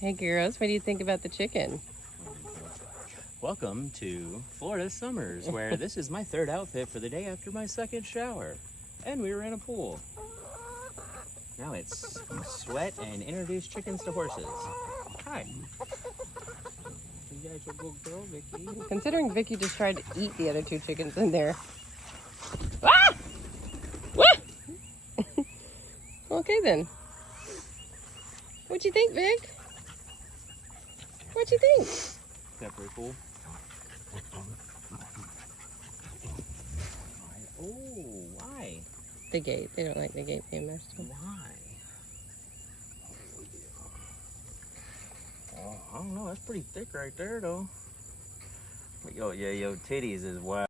Hey, Gyros, what do you think about the chicken? Welcome to Florida Summers, where this is my third outfit for the day after my second shower. And we were in a pool. Now it's sweat and introduce chickens to horses. Hi. You guys are a good girl, Vicky. Considering Vicky just tried to eat the other two chickens in there. Ah! What? Okay then. What'd you think, Vic? What'd you think? Is that pretty cool? Oh, why? The gate. They don't like the gate being messed with. Why? Oh, I don't know. That's pretty thick right there, though. Yo, titties is wild.